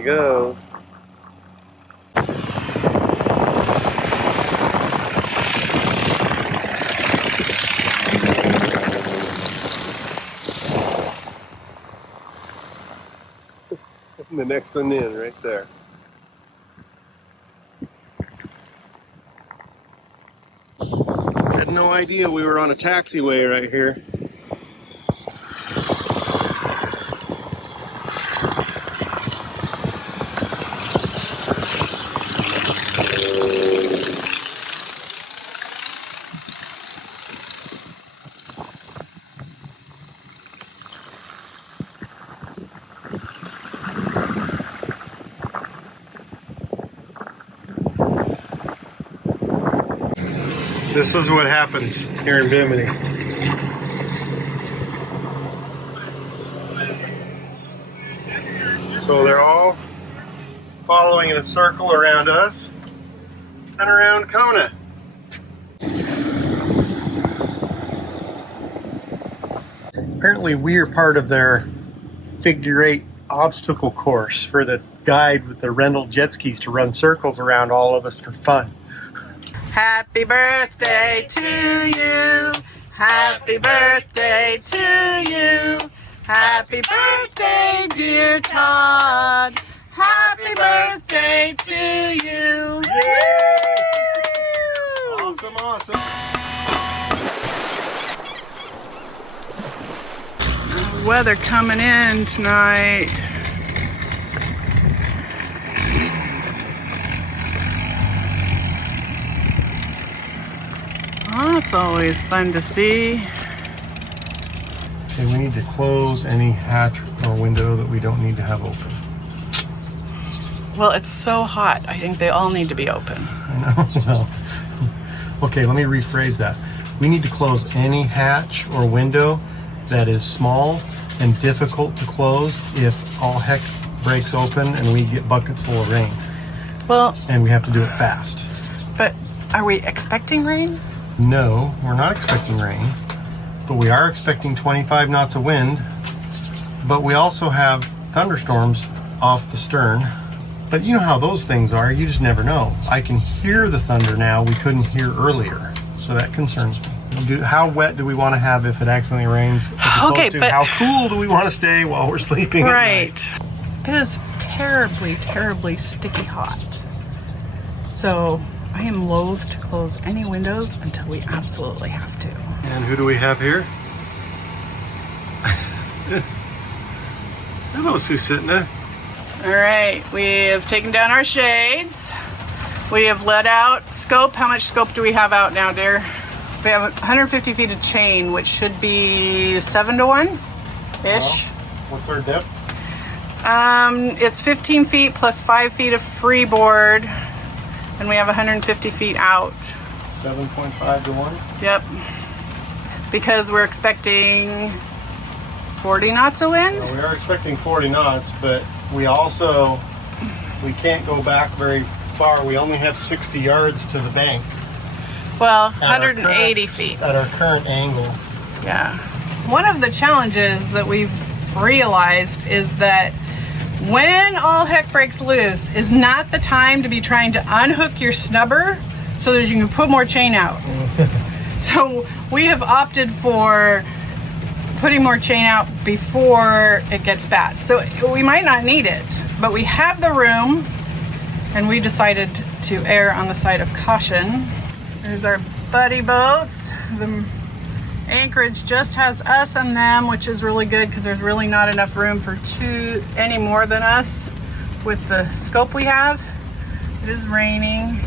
he goes. And the next one in, right there. I had no idea we were on a taxiway right here. This is what happens here in Bimini. So they're all following in a circle around us and around Kona. Apparently we are part of their figure-8 obstacle course for the guide with the rental jet skis to run circles around all of us for fun. Happy birthday to you. Happy birthday to you. Happy birthday, dear Todd. Happy birthday to you. Yay! Awesome, awesome. Weather coming in tonight. Oh, it's always fun to see. Okay, we need to close any hatch or window that we don't need to have open. Well, it's so hot. I think they all need to be open. I know. Well, okay, let me rephrase that. We need to close any hatch or window that is small and difficult to close if all heck breaks open and we get buckets full of rain. Well, and we have to do it fast. But are we expecting rain? No, we're not expecting rain, but we are expecting 25 knots of wind, but we also have thunderstorms off the stern. But you know how those things are, you just never know. I can hear the thunder now we couldn't hear earlier, so that concerns me. How wet do we want to have if it accidentally rains? Okay, but how cool do we want to stay while we're sleeping at night? It is terribly, terribly sticky hot. So I am loath to close any windows until we absolutely have to. And who do we have here? Who knows who's sitting there? All right, we have taken down our shades. We have let out scope. How much scope do we have out now, dear? We have 150 feet of chain, which should be 7 to 1-ish. Well, what's our depth? It's 15 feet plus 5 feet of freeboard, and we have 150 feet out. 7.5 to 1? Yep. Because we're expecting 40 knots of wind? Well, we are expecting 40 knots, but we can't go back very far. We only have 60 yards to the bank. Well, 180 feet. At our current angle. Yeah. One of the challenges that we've realized is that when all heck breaks loose is not the time to be trying to unhook your snubber so that you can put more chain out. So we have opted for putting more chain out before it gets bad. So we might not need it, but we have the room, and we decided to err on the side of caution. There's our buddy boats. The anchorage just has us and them, which is really good because there's really not enough room for any more than us with the scope we have. It is raining.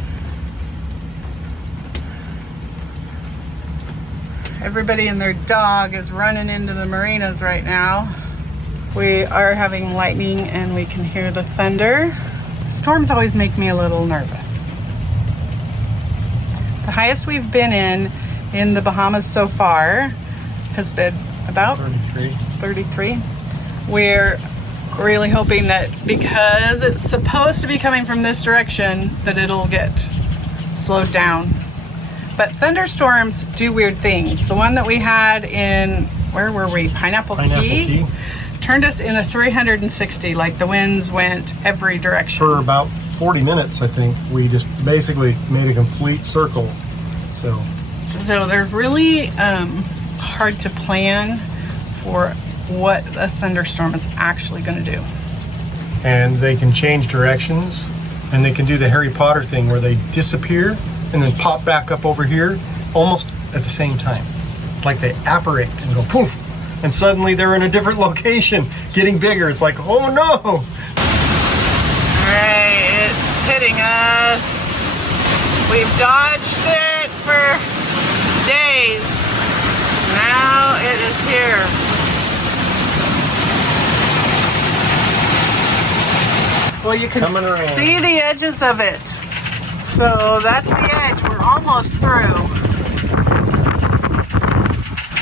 Everybody and their dog is running into the marinas right now. We are having lightning and we can hear the thunder. Storms always make me a little nervous. The highest we've been in the Bahamas so far has been about 33. We're really hoping that because it's supposed to be coming from this direction that it'll get slowed down. But thunderstorms do weird things. The one that we had in, where were we? Pineapple Key turned us in a 360, like the winds went every direction. For about 40 minutes, I think. We just basically made a complete circle. So they're really hard to plan for what a thunderstorm is actually going to do. And they can change directions, and they can do the Harry Potter thing where they disappear and then pop back up over here almost at the same time. Like they apparate and go poof, and suddenly they're in a different location, getting bigger. It's like, oh no! All right, it's hitting us. We've dodged it for days. Now it is here. Well, you can see the edges of it. So that's the edge. We're almost through.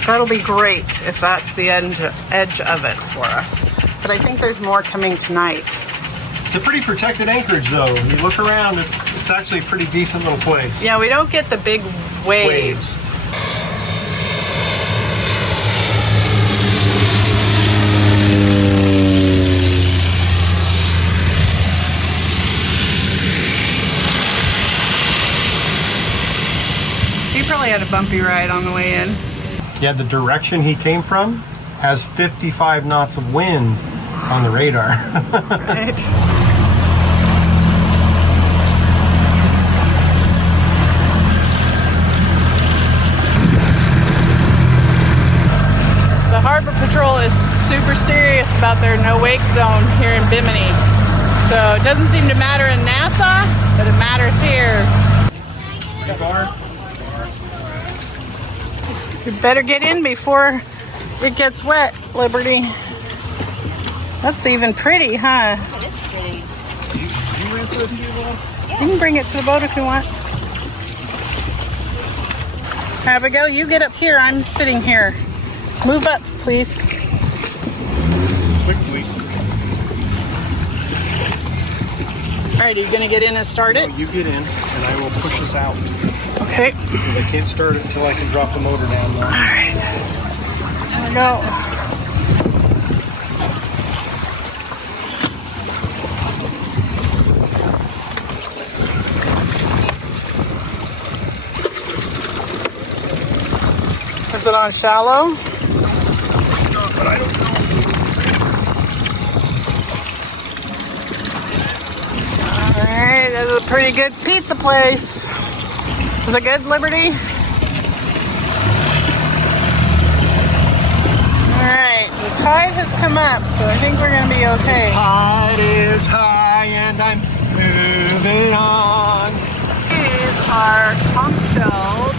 That'll be great if that's the edge of it for us. But I think there's more coming tonight. It's a pretty protected anchorage, though. You look around, it's actually a pretty decent little place. Yeah, we don't get the big waves. He probably had a bumpy ride on the way in. Yeah, the direction he came from has 55 knots of wind on the radar. Right. The Harbor Patrol is super serious about their no-wake zone here in Bimini. So it doesn't seem to matter in Nassau, but it matters here. You better get in before it gets wet, Liberty. That's even pretty, huh? It is pretty. You ran through it to your boat? You can bring it to the boat if you want. Abigail, you get up here. I'm sitting here. Move up, please. Quickly. All right, are you going to get in and start it? You get in, and I will push this out. Okay. I can't start it until I can drop the motor down. All right. There we go. Is it on shallow? But I don't know. All right, this is a pretty good pizza place. Is it good, Liberty? All right, the tide has come up, so I think we're gonna be okay. Tide is high and I'm moving on. These are conch shells.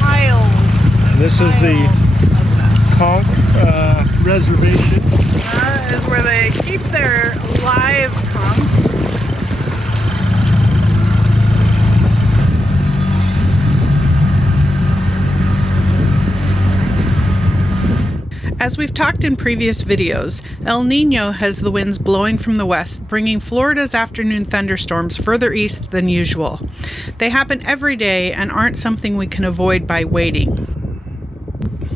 Piles. This is the conch reservation. That is where they keep their live conch. As we've talked in previous videos, El Nino has the winds blowing from the west, bringing Florida's afternoon thunderstorms further east than usual. They happen every day and aren't something we can avoid by waiting.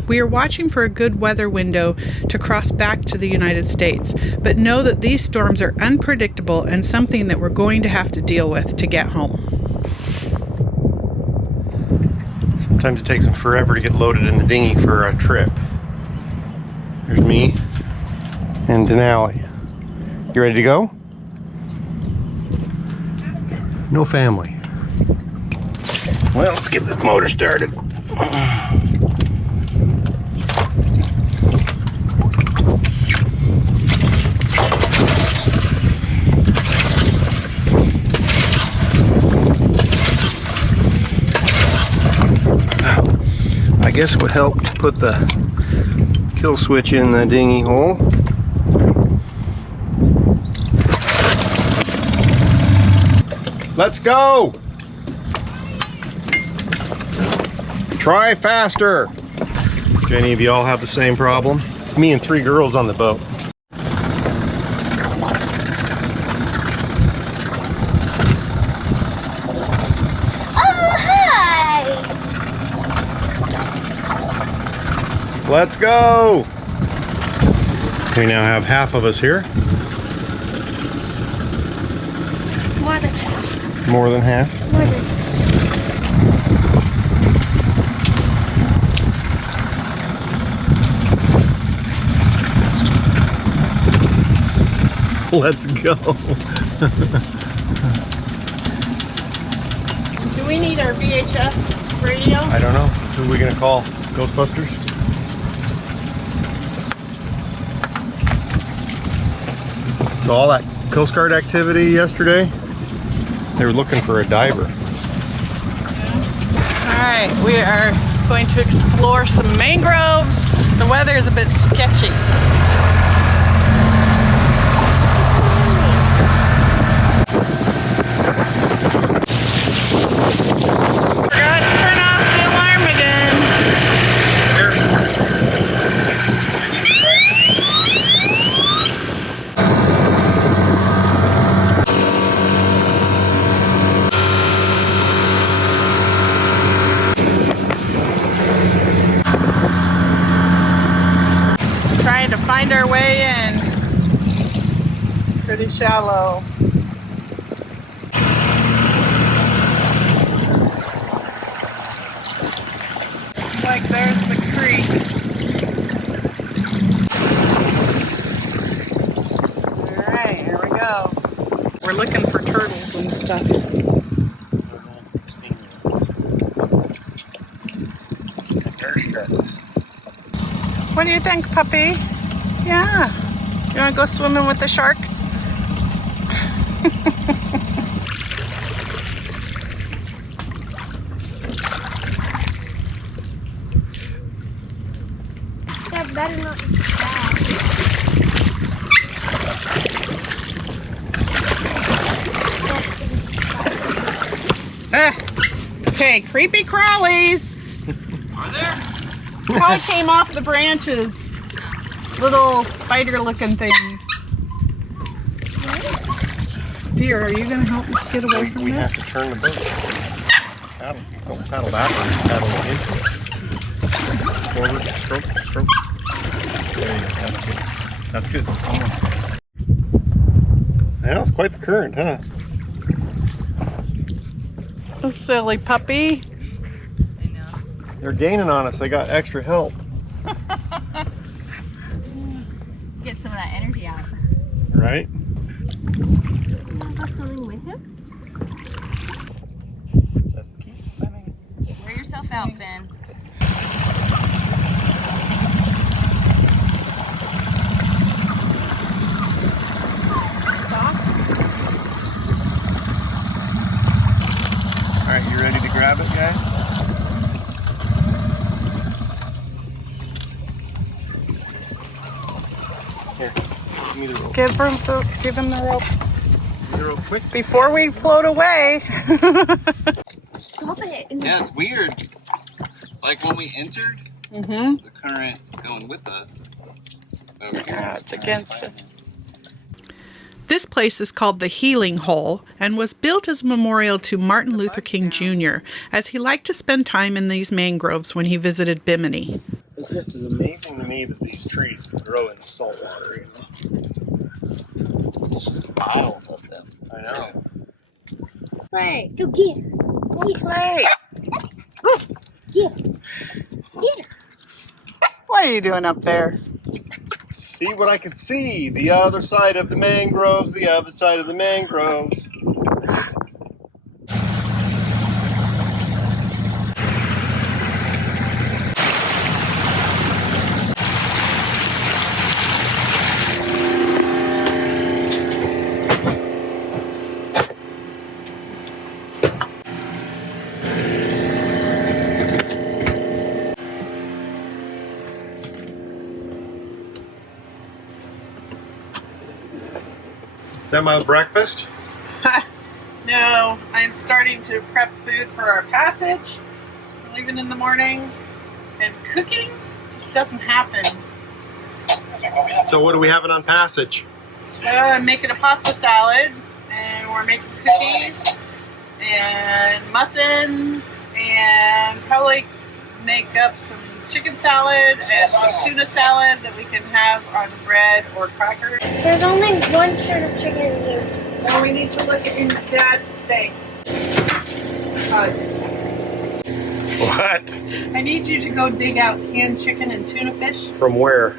We are watching for a good weather window to cross back to the United States, but know that these storms are unpredictable and something that we're going to have to deal with to get home. Sometimes it takes them forever to get loaded in the dinghy for a trip. There's me and Denali. You ready to go? No family. Well, let's get this motor started. I guess what helped to put the kill switch in the dinghy hole. Let's go! Try faster! Do any of y'all have the same problem? It's me and 3 girls on the boat. Let's go! We now have half of us here. More than half. More than half? More than Let's go. Do we need our VHF radio? I don't know. Who are we gonna call? Ghostbusters? So all that Coast Guard activity yesterday, they were looking for a diver. All right, we are going to explore some mangroves. The weather is a bit sketchy. Forgot to turn off the alarm again. Trying to find our way in. Pretty shallow. Looks like there's the creek. Alright, here we go. We're looking for turtles and stuff. What do you think, puppy? Yeah. You want to go swimming with the sharks? that better not be bad. Okay, creepy crawlies. Are there? Probably came off the branches. Little spider-looking things. Dear, are you going to help me get away from We this? have to turn the boat. Paddle. Don't paddle backwards, paddle into it. Forward, stroke, stroke. There you go, that's good. That's good. Come on. Yeah, it's quite the current, huh? Oh, silly puppy. I know. They're gaining on us. They got extra help. Get some of that energy out. Right? Go swimming with him? Just keep swimming. Wear yourself out, Finn. Alright, you ready to grab it, guys? Here, give me the rope. Give him the rope. Give me the rope quick. Before we float away. Stop it. Yeah, it's weird. Like when we entered, Mm-hmm. the current's going with us. Over Yeah, here. it's against it. This place is called the Healing Hole and was built as a memorial to Martin Luther King Jr., as he liked to spend time in these mangroves when he visited Bimini. It's amazing to me that these trees can grow in the salt water. Miles of them. I know. Hey, go get her. Play. Get her. Get her. What are you doing up there? See what I can see. The other side of the mangroves, the other side of the mangroves. Is that my breakfast? No, I'm starting to prep food for our passage. We're leaving in the morning, and cooking just doesn't happen. So what are we having on passage? I'm making a pasta salad, and we're making cookies, and muffins, and probably make up some chicken salad and some tuna salad that we can have on bread or crackers. There's only one can of chicken in here. Now we need to look in Dad's space. What? I need you to go dig out canned chicken and tuna fish From where?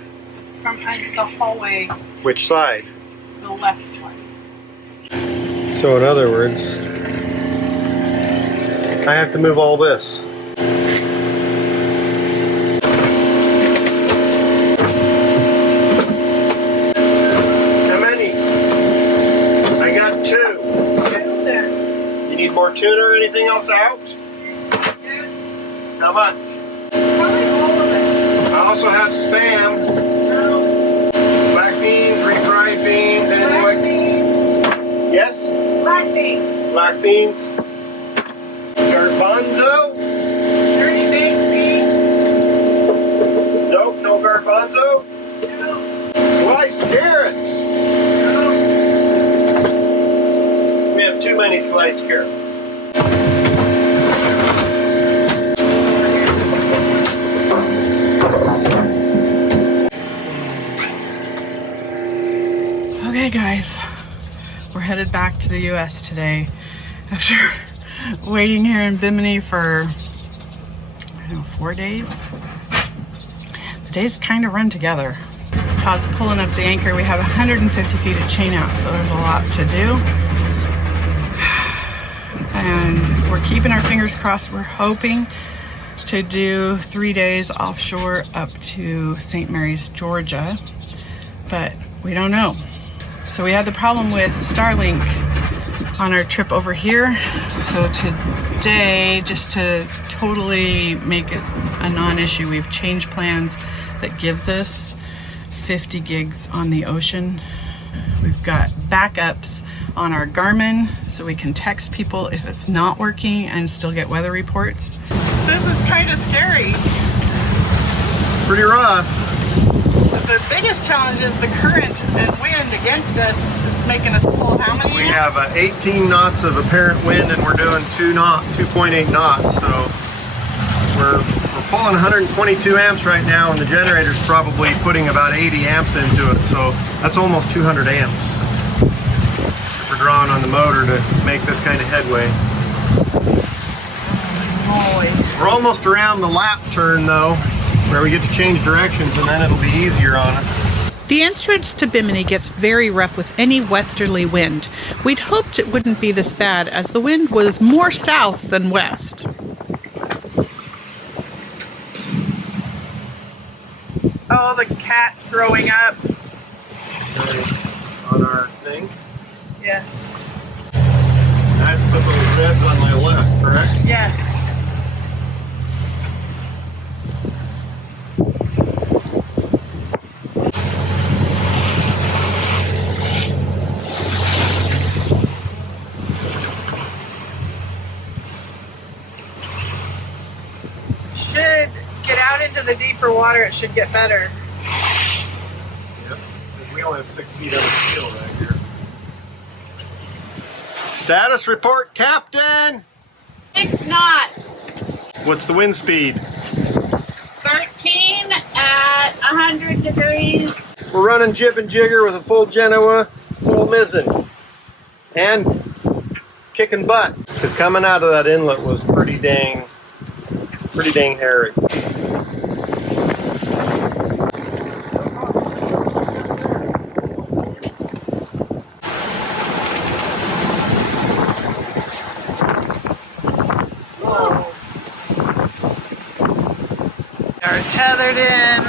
from the hallway, Which side? the left side. So in other words, I have to move all this. How many? I got 2. 2 there. You need more tuna or anything else out? Yes. How much? Probably all of it. I also have Spam, No. black beans, refried beans, and Black like beans. yes, Black beans. black beans, garbanzo. Dirty baked beans. Nope, no garbanzo. No. Sliced carrots. No. We have too many sliced carrots. Okay guys, we're headed back to the US today after waiting here in Bimini for, I don't know, 4 days. The days kind of run together. Todd's pulling up the anchor. We have 150 feet of chain out, so there's a lot to do. And we're keeping our fingers crossed. We're hoping to do 3 days offshore up to St. Mary's, Georgia, but we don't know. So we had the problem with Starlink on our trip over here. So today, just to totally make it a non-issue, we've changed plans that gives us 50 gigs on the ocean. We've got backups on our Garmin so we can text people if it's not working and still get weather reports. This is kind of scary. Pretty rough. The biggest challenge is the current and wind against us is making us pull how many? We have 18 knots of apparent wind, and we're doing 2.8 knots. So we're pulling 122 amps right now, and the generator's probably putting about 80 amps into it. So that's almost 200 amps we're drawing on the motor to make this kind of headway. Holy. We're almost around the lap turn though, where we get to change directions, and then it'll be easier on us. The entrance to Bimini gets very rough with any westerly wind. We'd hoped it wouldn't be this bad, as the wind was more south than west. Oh, the cat's throwing up. On our thing. Yes. I have to put those beds on my left, correct? Yes. Should get out into the deeper water, it should get better. Yep. We only have 6 feet of steel right here. Status report, Captain! 6 knots. What's the wind speed? 13 at 100 degrees. We're running jib and jigger with a full Genoa, full mizzen, and kicking butt. Because coming out of that inlet was pretty dang hairy. Are tethered in.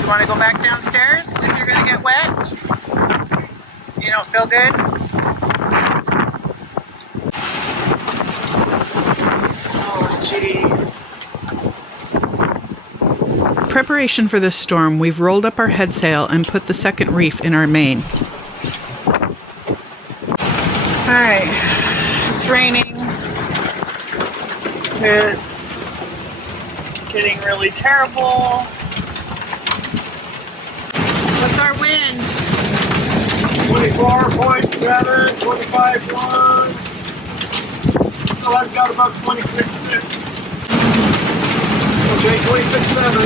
You want to go back downstairs if you're going to get wet? You don't feel good? Oh, jeez. Preparation for this storm, we've rolled up our head sail and put the second reef in our main. All right, it's raining. It's getting really terrible. What's our wind? 24.7, 25.1. So I've got about 26.6. Okay, 26.7.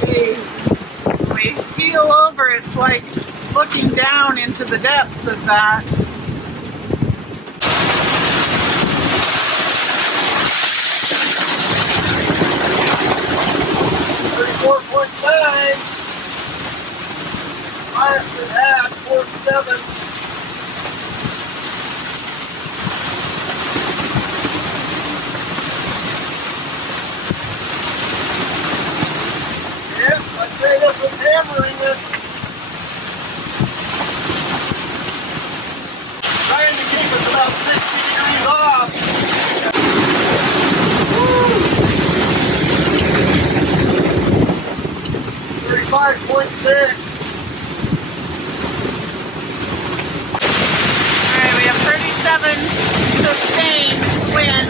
Jeez. When we heel over, it's like looking down into the depths of that. Highest it had, 47. Yep, I'd say this was hammering us. Trying to keep us about 60 degrees off. Woo! 35.6. We have 37 sustained wind.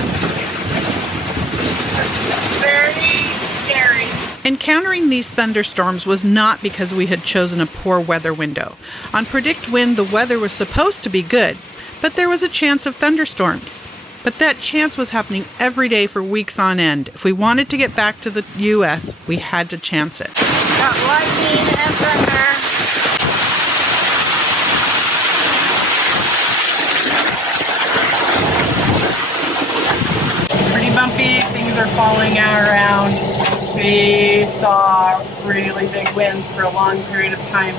Very scary. Encountering these thunderstorms was not because we had chosen a poor weather window. On Predict Wind, the weather was supposed to be good, but there was a chance of thunderstorms. But that chance was happening every day for weeks on end. If we wanted to get back to the U.S., we had to chance it. Got lightning and thunder. Pretty bumpy, things are falling out around. We saw really big winds for a long period of time.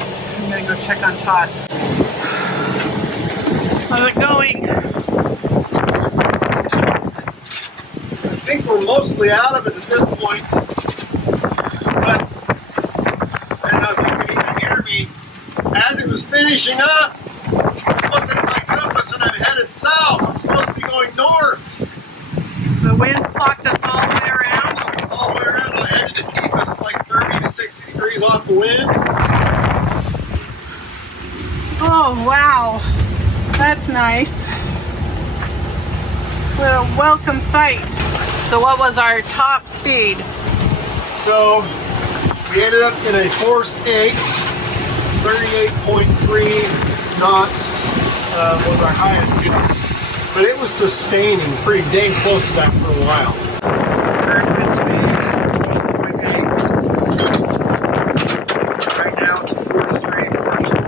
So I'm gonna go check on Todd. How's it going? I think we're mostly out of it at this point. But I don't know if you can even hear me. As it was finishing up, I'm looking at my compass and I'm headed south. I'm supposed to be going north. The winds clocked us all the way around. It's all the way around. I headed to keep us like 30 to 60 degrees off the wind. Oh, wow. That's nice. What a welcome sight. So what was our top speed? So we ended up in a force 8, 38.3 knots was our highest gust. But it was sustaining pretty dang close to that for a while. Current wind speed, 12.8. Right now it's force 3, force 4.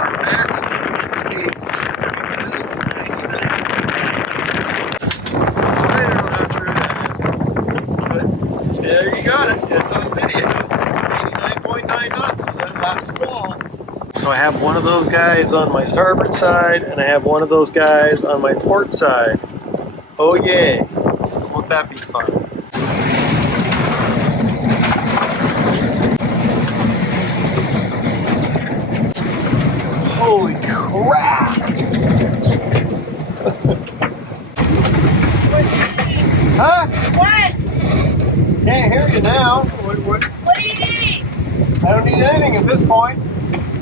Our maximum wind speed, according to this, was 99. I don't know how true that is. But there you got it. It's on video. 89.9 knots was that last squall. So I have one of those guys on my starboard side, and I have one of those guys on my port side. Oh yay! Won't that be fun? Holy crap! Huh? What? Can't hear you now. What do you need? I don't need anything at this point.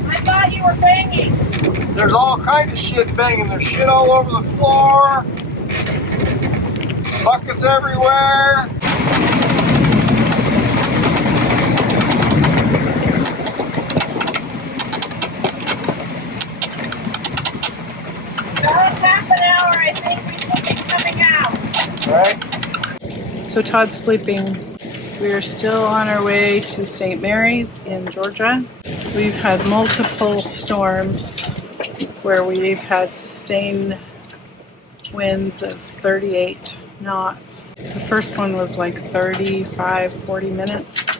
I thought you were banging. There's all kinds of shit banging. There's shit all over the floor. Buckets everywhere. About half an hour, I think we should be coming out. Right? So Todd's sleeping. We are still on our way to St. Mary's in Georgia. We've had multiple storms where we've had sustained winds of 38 knots. The first one was like 35, 40 minutes.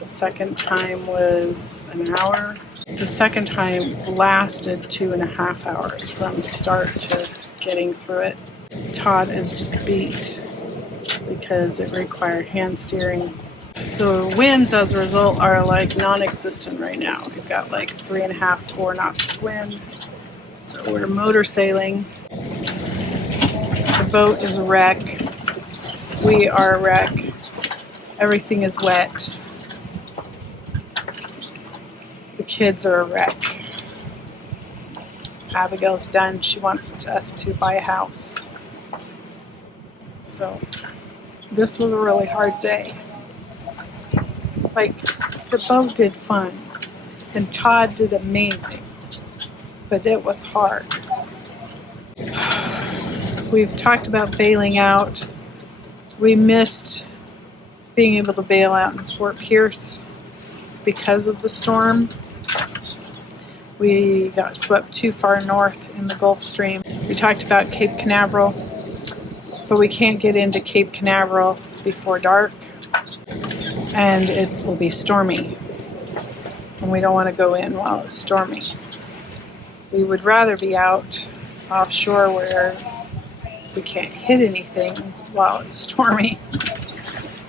The second time was an hour. The second time lasted 2.5 hours from start to getting through it. Todd is just beat because it required hand steering. The winds as a result are like non-existent right now. We've got like 3.5, 4 knots of wind. So we're motor sailing. The boat is a wreck. We are a wreck. Everything is wet. The kids are a wreck. Abigail's done. She wants us to buy a house. So this was a really hard day. Like, the boat did fun, and Todd did amazing. but it was hard. We've talked about bailing out. We missed being able to bail out in Fort Pierce because of the storm. We got swept too far north in the Gulf Stream. We talked about Cape Canaveral, but we can't get into Cape Canaveral before dark, and it will be stormy, and we don't want to go in while it's stormy. We would rather be out offshore where we can't hit anything while it's stormy,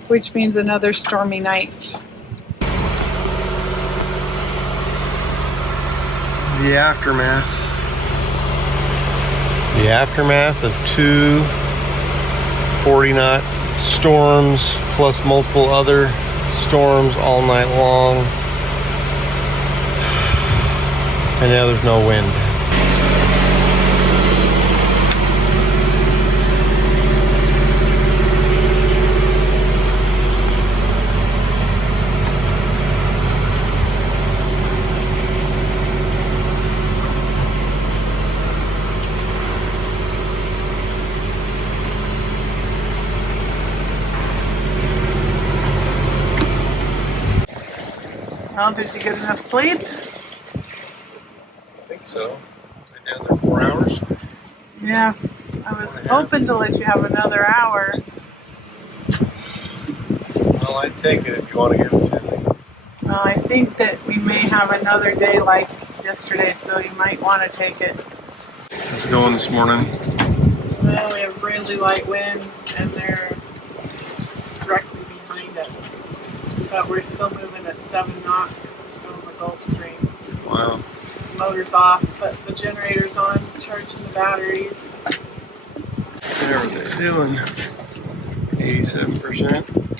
which means another stormy night. The aftermath. The aftermath of two 40-knot storms plus multiple other storms all night long. And now there's no wind. Well, did you get enough sleep? I think so. Been down there 4 hours. Yeah, I was hoping to let you have another hour. Well, I'd take it if you want to give it to me. Well, I think that we may have another day like yesterday, so you might want to take it. How's it going this morning? Well, we have really light winds, and they're directly behind us. But we're still moving at 7 knots because we're still in the Gulf Stream. Wow. The motor's off, but the generator's on, charging the batteries. Whatever they're doing. 87%.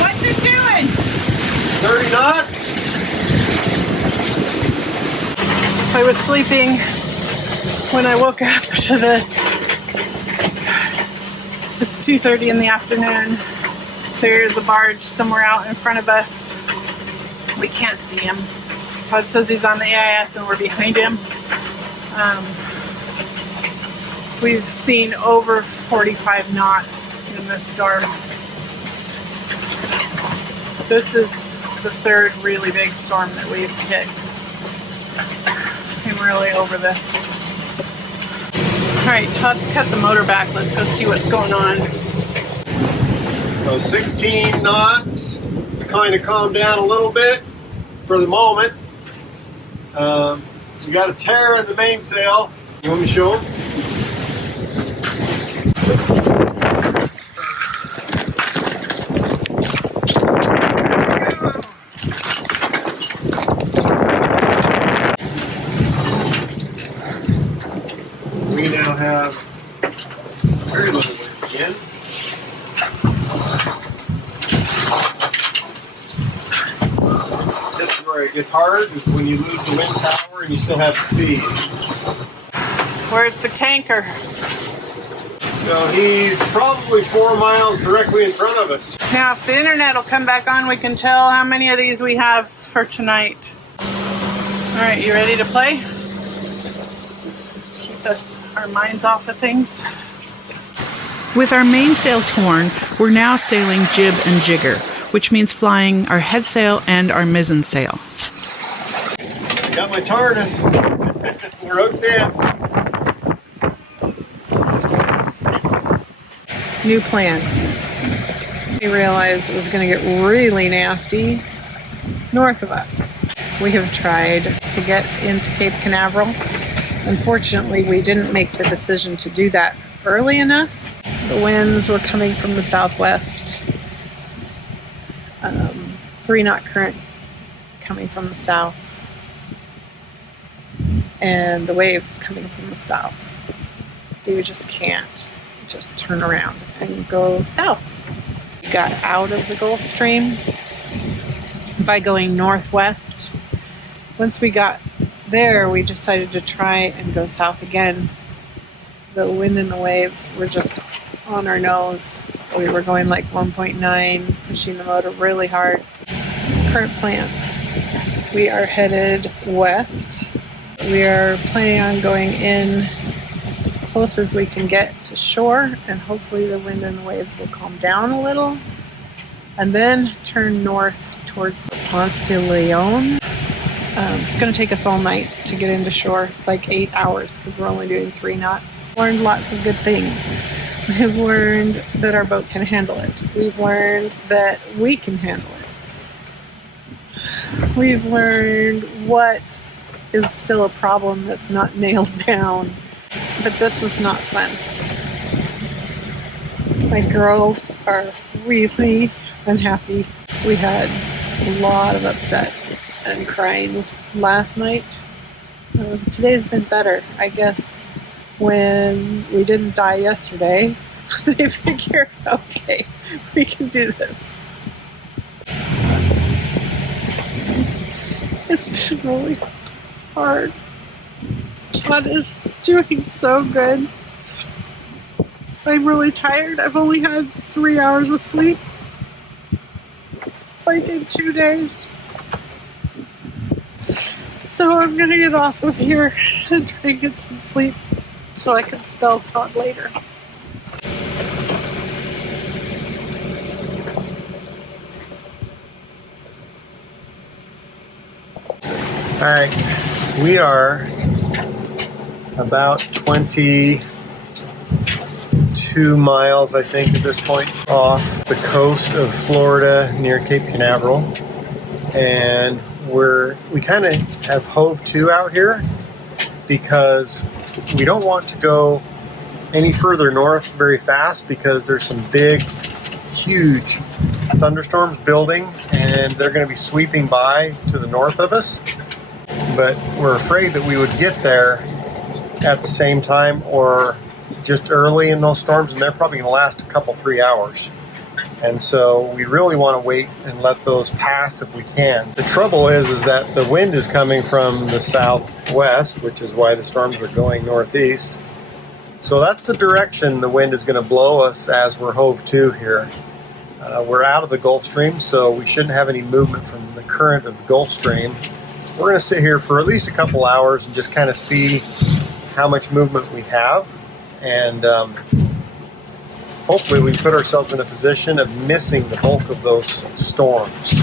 What's it doing? 30 knots? I was sleeping when I woke up to this. It's 2:30 in the afternoon. There's a barge somewhere out in front of us. We can't see him. Todd says he's on the AIS and we're behind him. We've seen over 45 knots in this storm. This is the third really big storm that we've hit. I'm really over this. All right, Todd's cut the motor back. Let's go see what's going on. So 16 knots. It's kind of calmed down a little bit for the moment. We got a tear in the mainsail. You want me to show them? We now have very little wind again. This is where it gets hard, is when you lose the wind power and you still have the seas. Where's the tanker? So he's probably 4 miles directly in front of us. Now, if the internet will come back on, we can tell how many of these we have for tonight. All right, you ready to play? Keep our minds off of things. With our mainsail torn, we're now sailing jib and jigger, which means flying our head sail and our mizzen sail. I got my TARDIS. We're hooked in. New plan. We realized it was going to get really nasty north of us. We have tried to get into Cape Canaveral. Unfortunately, we didn't make the decision to do that early enough. The winds were coming from the southwest. 3-knot current coming from the south. And the waves coming from the south. You just can't just turn around and go south. We got out of the Gulf Stream by going northwest. Once we got there, we decided to try and go south again. The wind and the waves were just on our nose. We were going like 1.9, pushing the motor really hard. Current plan, we are headed west. We are planning on going in as close as we can get to shore, and hopefully the wind and the waves will calm down a little, and then turn north towards Ponce de Leon. It's going to take us all night to get into shore, like 8 hours, because we're only doing 3 knots. Learned lots of good things. We've learned that our boat can handle it. We've learned that we can handle it. We've learned what is still a problem that's not nailed down. But this is not fun. My girls are really unhappy. We had a lot of upset and crying last night. Today's been better. I guess when we didn't die yesterday, they figured, okay, we can do this. It's been really hard. John is doing so good. I'm really tired. I've only had 3 hours of sleep, like in 2 days. So I'm gonna get off of here and try and get some sleep so I can spell Todd later. All right, we are about 22 miles, I think, at this point, off the coast of Florida near Cape Canaveral, and we kind of have hove to out here because we don't want to go any further north very fast because there's some big, huge thunderstorms building, and they're going to be sweeping by to the north of us. But we're afraid that we would get there at the same time or just early in those storms, and they're probably going to last a couple, 3 hours. And so we really want to wait and let those pass if we can. The trouble is that the wind is coming from the southwest, which is why the storms are going northeast. So that's the direction the wind is going to blow us as we're hove to here. We're out of the Gulf Stream, so we shouldn't have any movement from the current of the Gulf Stream. We're going to sit here for at least a couple hours and just kind of see how much movement we have, and hopefully we put ourselves in a position of missing the bulk of those storms.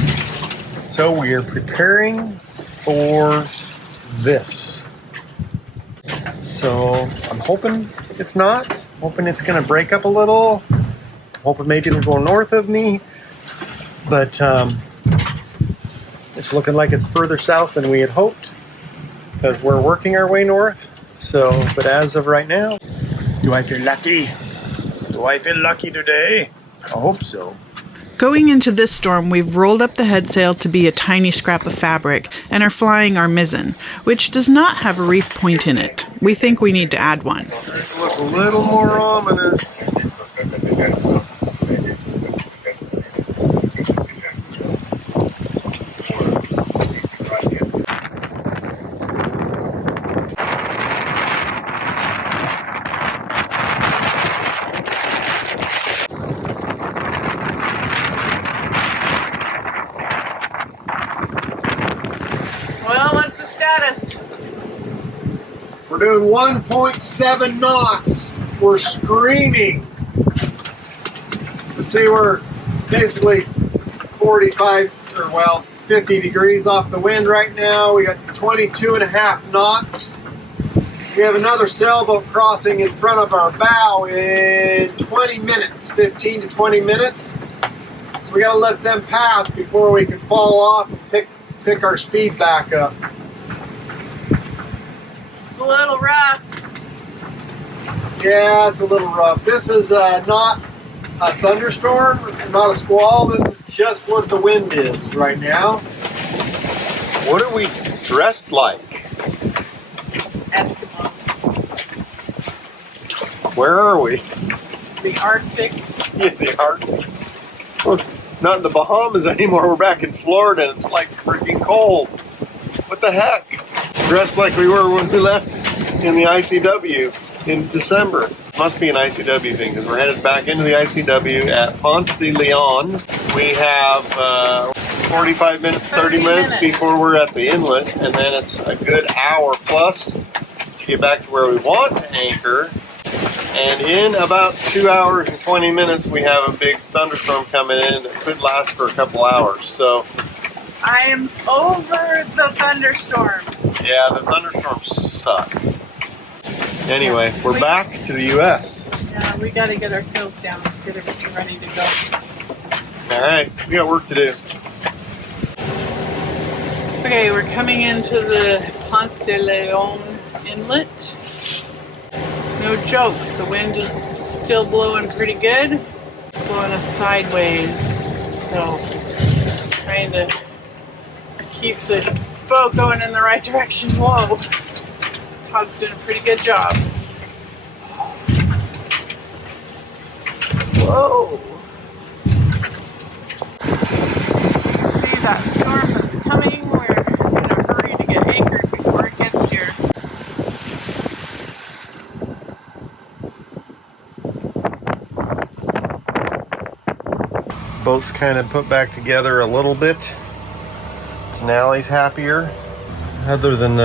So we are preparing for this. So I'm hoping it's not. Hoping it's going to break up a little. Hoping maybe it'll go north of me. But it's looking like it's further south than we had hoped because we're working our way north. So, but as of right now, do I feel lucky? Do I feel lucky today? I hope so. Going into this storm, we've rolled up the headsail to be a tiny scrap of fabric and are flying our mizzen, which does not have a reef point in it. We think we need to add one. Look a little more ominous. We're doing 1.7 knots. We're screaming. Let's see, we're basically 50 degrees off the wind right now. We got 22.5 knots. We have another sailboat crossing in front of our bow in 20 minutes, 15 to 20 minutes. So we got to let them pass before we can fall off and pick our speed back up. It's a little rough. Yeah, it's a little rough. This is not a thunderstorm, not a squall. This is just what the wind is right now. What are we dressed like? Eskimos. Where are we? The Arctic. Yeah, the Arctic. We're not in the Bahamas anymore. We're back in Florida and it's like freaking cold. What the heck? Dressed like we were when we left in the ICW in December. Must be an ICW thing because we're headed back into the ICW at Ponce de Leon. We have 45 minutes, 30 minutes before we're at the inlet, and then it's a good hour plus to get back to where we want to anchor. And in about 2 hours and 20 minutes, we have a big thunderstorm coming in that could last for a couple hours. So I am over the thunderstorms. yeah, the thunderstorms suck. Anyway, we're back to the U.S. Yeah, we got to get our sails down, get everything ready to go. All right, we got work to do. Okay, we're coming into the Ponce de Leon inlet. No joke, the wind is still blowing pretty good. It's blowing us sideways, so trying to keep the boat going in the right direction. Whoa, Todd's doing a pretty good job. Whoa. See that storm that's coming? We're in a hurry to get anchored before it gets here. Boat's kind of put back together a little bit. Denali's happier. Other than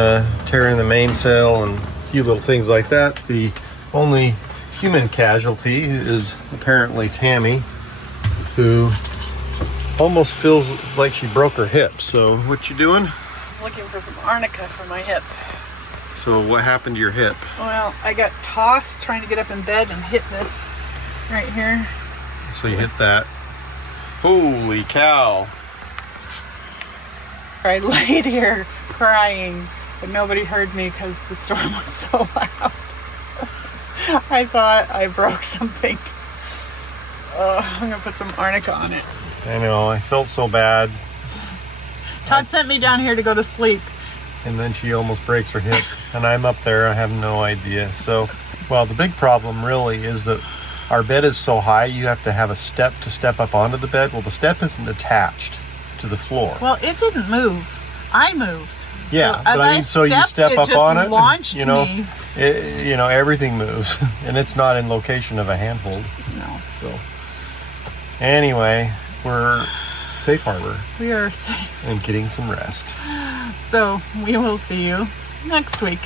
tearing the mainsail and a few little things like that, the only human casualty is apparently Tammy, who almost feels like she broke her hip. So what you doing? Looking for some arnica for my hip. So what happened to your hip? Well, I got tossed trying to get up in bed and hit this right here. So you hit that. Holy cow. I laid here crying, but nobody heard me because the storm was so loud. I thought I broke something. I'm gonna put some arnica on it. I know, I felt so bad. Todd sent me down here to go to sleep. And then she almost breaks her hip. And I'm up there, I have no idea. So, well, the big problem really is that our bed is so high, you have to have a step to step up onto the bed. Well, the step isn't attached to the floor. Well, it didn't move. I moved. Yeah, so but I mean, so you step up on it, launched you know, me. Everything moves, and it's not in location of a handhold. No. So, anyway, we're safe harbor We are safe. and getting some rest. So we will see you next week.